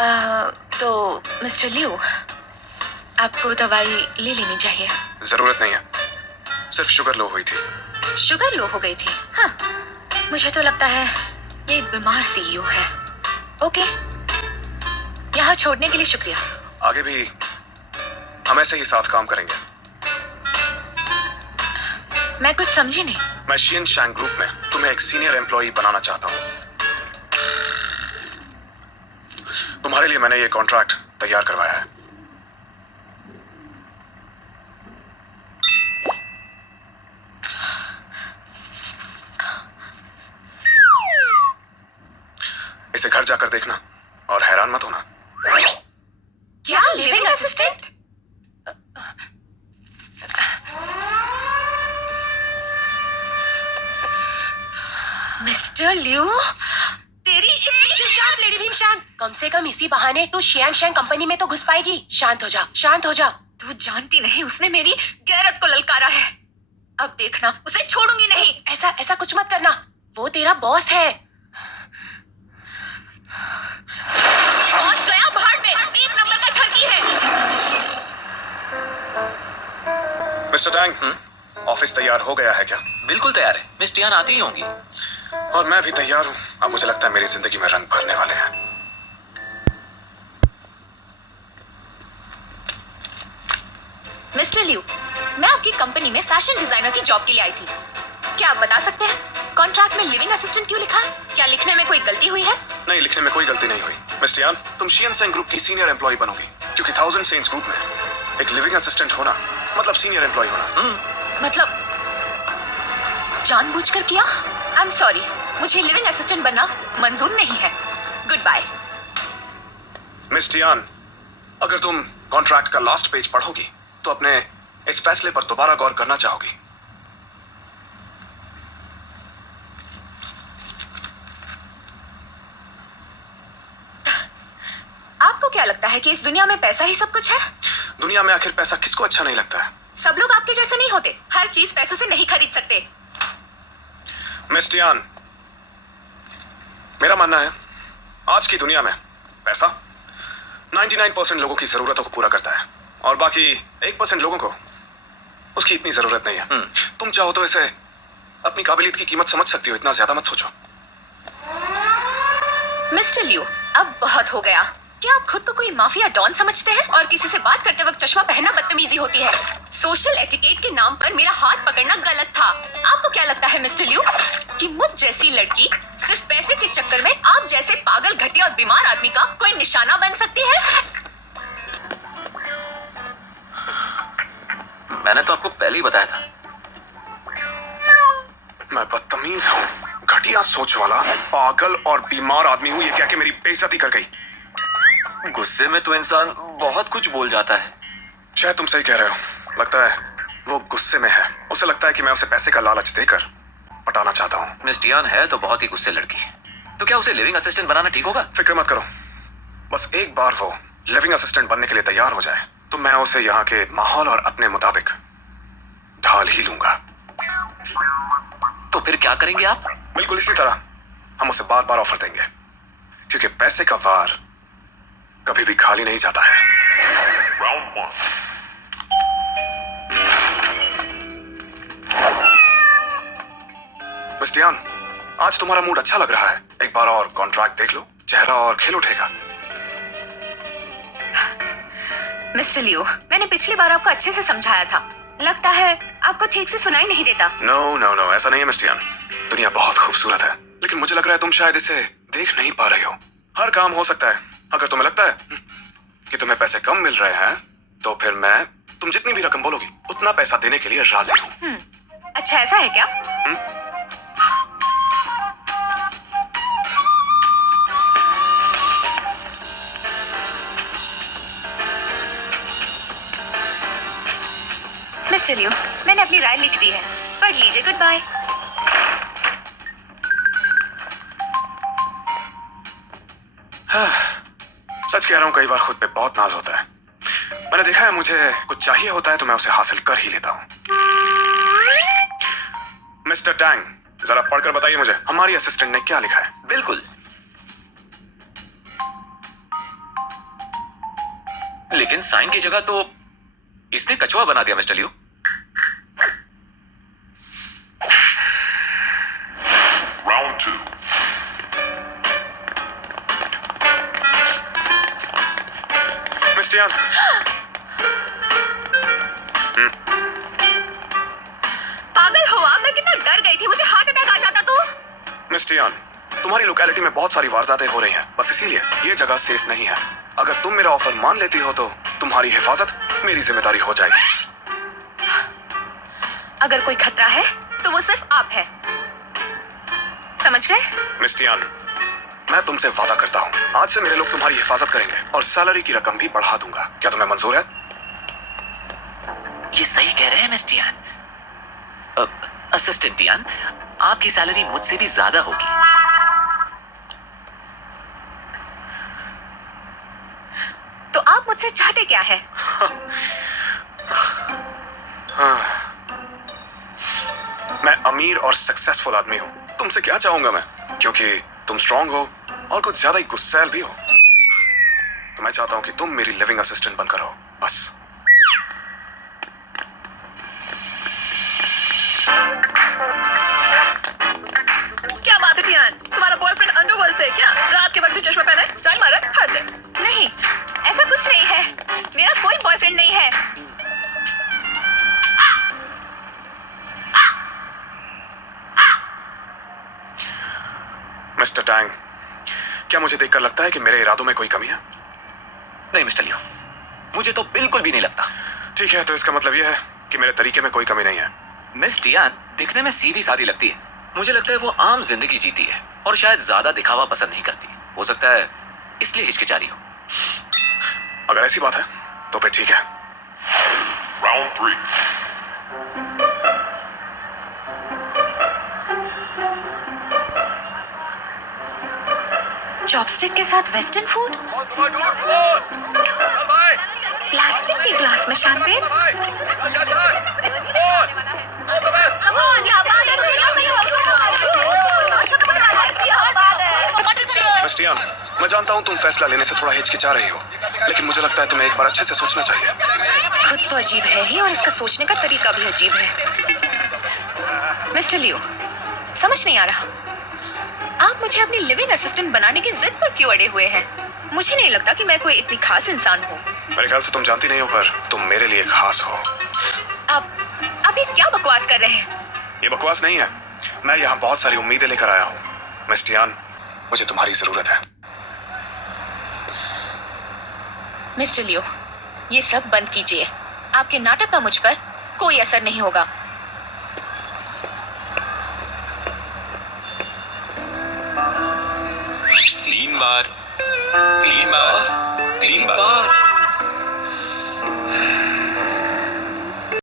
तो मिस्टर लियो, आपको दवाई ले लेनी चाहिए। जरूरत नहीं है, सिर्फ शुगर लो हुई थी। शुगर लो हो गई थी? हाँ, मुझे तो लगता है ये एक बीमार सीईओ है। ओके, यहाँ छोड़ने के लिए शुक्रिया। आगे भी हम ऐसे ही साथ काम करेंगे। मैं कुछ समझी नहीं। मैं शियन शैंग ग्रुप में तुम्हें एक सीनियर एम्प्लॉई बनाना चाहता हूँ। तुम्हारे लिए मैंने ये कॉन्ट्रैक्ट तैयार करवाया है। इसे घर जाकर देखना और हैरान मत होना। क्या लिविंग असिस्टेंट? मिस्टर लियो, तेरी इतनी शांत लेडी भीम शांत। कम से कम इसी बहाने तू शियांग शैंग कंपनी में तो घुस पाएगी। शांत हो जा, शांत हो जा। तू जानती नहीं उसने मेरी गैरत को ललकारा है। अब देखना, उसे छोड़ूंगी नहीं। ऐसा कुछ मत करना, वो तेरा बॉस है। बॉस गया भाड़ में, एक नंबर का ठगी है। मिस्टर टैंग, ऑफिस तैयार हो गया है क्या? बिल्कुल तैयार है, मिस टियान आती ही होंगी। और मैं भी तैयार हूँ। अब मुझे लगता है मेरी जिंदगी में रंग भरने वाले हैं। मिस्टर लियो, मैं आपकी कंपनी में फैशन डिजाइनर की जॉब के लिए आई थी। क्या आप बता सकते हैं कॉन्ट्रैक्ट में लिविंग असिस्टेंट क्यों लिखा है? क्या लिखने में कोई गलती हुई है? नहीं, लिखने में कोई गलती नहीं हुई। मिस्टर यान, तुम शियन सेंग ग्रुप की सीनियर एम्प्लॉय बनोगी, क्योंकि थाउजेंड सेंस ग्रुप में एक लिविंग असिस्टेंट होना मतलब सीनियर एम्प्लॉय होना। मतलब जानबूझकर किया? आई एम सॉरी, मुझे लिविंग असिस्टेंट बनना मंजूर नहीं है। Good bye. मिस्टर यान, अगर तुम कॉन्ट्रैक्ट का लास्ट पेज पढ़ोगी तो अपने इस फैसले पर दोबारा गौर करना चाहोगी। आपको क्या लगता है कि इस दुनिया में पैसा ही सब कुछ है? दुनिया में आखिर पैसा किसको अच्छा नहीं लगता है? सब लोग आपके जैसे नहीं होते। हर चीज पैसों से नहीं खरीद सकते। मिस्टर यान, मेरा मानना है आज की दुनिया में पैसा 99% लोगों की जरूरतों को पूरा करता है और बाकी 1% लोगों को उसकी इतनी जरूरत नहीं है। तुम चाहो तो इसे अपनी काबिलियत की कीमत समझ सकती हो, इतना ज्यादा मत सोचो। मिस्टर लियो, अब बहुत हो गया। क्या आप खुद को कोई माफिया डॉन समझते हैं? और किसी से बात करते वक्त चश्मा पहनना बदतमीजी होती है। सोशल एटिकेट के नाम पर मेरा हाथ पकड़ना गलत था। आपको क्या लगता है मिस्टर लियो कि मुझ जैसी लड़की सिर्फ पैसे के चक्कर में आप जैसे पागल, घटिया और बीमार आदमी का कोई निशाना बन सकती है? मैंने तो आपको पहले ही बताया था। मैं बदतमीज हूँ, घटिया सोच वाला, पागल और बीमार आदमी हूँ, ये कह के मेरी बेइज्जती कर गई। गुस्से में तो इंसान बहुत कुछ बोल जाता है। शायद तुम सही कह रहे हो। लगता है वो गुस्से में है। उसे लगता है कि मैं उसे पैसे का लालच देकर पटाना चाहता हूँ। मिस टियान है तो बहुत ही गुस्से लड़की, तो क्या उसे लिविंग असिस्टेंट बनाना ठीक होगा? फिक्र मत करो, बस एक बार वो लिविंग असिस्टेंट बनने के लिए तैयार हो जाए तो मैं उसे यहाँ के माहौल और अपने मुताबिक ढाल ही लूंगा। तो फिर क्या करेंगे आप? बिल्कुल इसी तरह हम उसे बार बार ऑफर देंगे, क्योंकि पैसे का वार कभी भी खाली नहीं जाता है। राउंड 1। मिस्टर यान, आज तुम्हारा मूड अच्छा लग रहा है। एक बार और कॉन्ट्रैक्ट देख लो, चेहरा और खेल उठेगा। मिस्टर लियो, मैंने पिछली बार आपको अच्छे से समझाया था। लगता है आपको ठीक से सुनाई नहीं देता। नो, ऐसा नहीं है मिस्टर यान। दुनिया बहुत खूबसूरत है, लेकिन मुझे लग रहा है तुम शायद इसे देख नहीं पा रहे हो। हर काम हो सकता है। अगर तुम्हें लगता है कि तुम्हें पैसे कम मिल रहे हैं तो फिर मैं तुम जितनी भी रकम बोलोगी उतना पैसा देने के लिए राजी हूँ। अच्छा, ऐसा है क्या? मिस्टर लियो, मैंने अपनी राय लिख दी है, पढ़ लीजिए। Good bye. सच कह रहा हूँ, कई बार खुद पे बहुत नाज होता है। मैंने देखा है मुझे कुछ चाहिए होता है तो मैं उसे हासिल कर ही लेता हूँ। मिस्टर टैंग, जरा पढ़कर बताइए मुझे हमारी असिस्टेंट ने क्या लिखा है। बिल्कुल। लेकिन साइन की जगह तो इसने कछुआ बना दिया मिस्टर लियो। Round 2. मिस्टर यान, पागल हो आप? मैं कितना डर गई थी, मुझे हार्ट अटैक आ जाता तो। मिस्टर यान, तुम्हारी लोकेलिटी में बहुत सारी वारदातें हो रही हैं, बस इसीलिए ये जगह सेफ नहीं है। अगर तुम मेरा ऑफर मान लेती हो तो तुम्हारी हिफाजत मेरी जिम्मेदारी हो जाएगी। अगर कोई खतरा है तो वो सिर्फ आप है, समझ गए? मिस्टर यान, मैं तुमसे वादा करता हूँ, आज से मेरे लोग तुम्हारी हिफाजत करेंगे और सैलरी की रकम भी बढ़ा दूंगा। क्या तुम्हें मंजूर है? ये सही कह रहे हैं मिस्टर यान। असिस्टेंट यान, आपकी सैलरी मुझसे भी ज्यादा होगी। तो आप मुझसे चाहते क्या है? मैं अमीर और सक्सेसफुल आदमी हूँ, तुमसे क्या चाहूंगा मैं, क्योंकि तुम स्ट्रांग हो और कुछ ज्यादा ही गुस्सैल भी हो। तो मैं चाहता हूँ कि तुम मेरी लिविंग असिस्टेंट बनकर रहो, बस। क्या बात है टियान, तुम्हारा बॉयफ्रेंड अंडरवर्ल्ड से है क्या? रात के वक्त भी चश्मा पहना है, स्टाइल मारा है, हद है। नहीं, ऐसा कुछ नहीं है, मेरा कोई बॉयफ्रेंड नहीं है। मिस्टर टैंग, क्या मुझे देखकर लगता है कि मेरे इरादों में कोई कमी है? नहीं मिस्टर लियो, मुझे तो बिल्कुल भी नहीं लगता। ठीक है, तो इसका मतलब यह है कि मेरे तरीके में कोई कमी नहीं है। मिस टियान दिखने में सीधी सादी लगती है। मुझे लगता है वो आम जिंदगी जीती है और शायद ज्यादा दिखावा पसंद नहीं करती। हो सकता है इसलिए हिचकिचा रही हो। अगर ऐसी बात है तो फिर ठीक है। Round 3. चॉपस्टिक के साथ वेस्टर्न फूड, प्लास्टिक के ग्लास में शैंपेन। मिस्टर यान, मैं जानता हूँ तुम फैसला लेने से थोड़ा हिचकिचा रही हो, लेकिन मुझे लगता है तुम्हें एक बार अच्छे से सोचना चाहिए। खुद तो अजीब है ही और इसका सोचने का तरीका भी अजीब है। मिस्टर लियो, समझ नहीं आ रहा, आप मुझे अपनी लिविंग असिस्टेंट बनाने की जिद पर क्यों अड़े हुए हैं? मुझे नहीं लगता कि मैं कोई इतनी खास इंसान हूँ। मेरे ख्याल से तुम जानती नहीं हो, पर तुम मेरे लिए खास हो। आप ये क्या बकवास कर रहे हैं? ये बकवास नहीं है, मैं यहाँ बहुत सारी उम्मीदें लेकर आया हूँ। मिस्टर यान, मुझे तुम्हारी जरूरत है। मिस्टर लियो, ये सब बंद कीजिए। आपके नाटक का मुझ पर कोई असर नहीं होगा। तीन बार, तीन बार, तीन बार।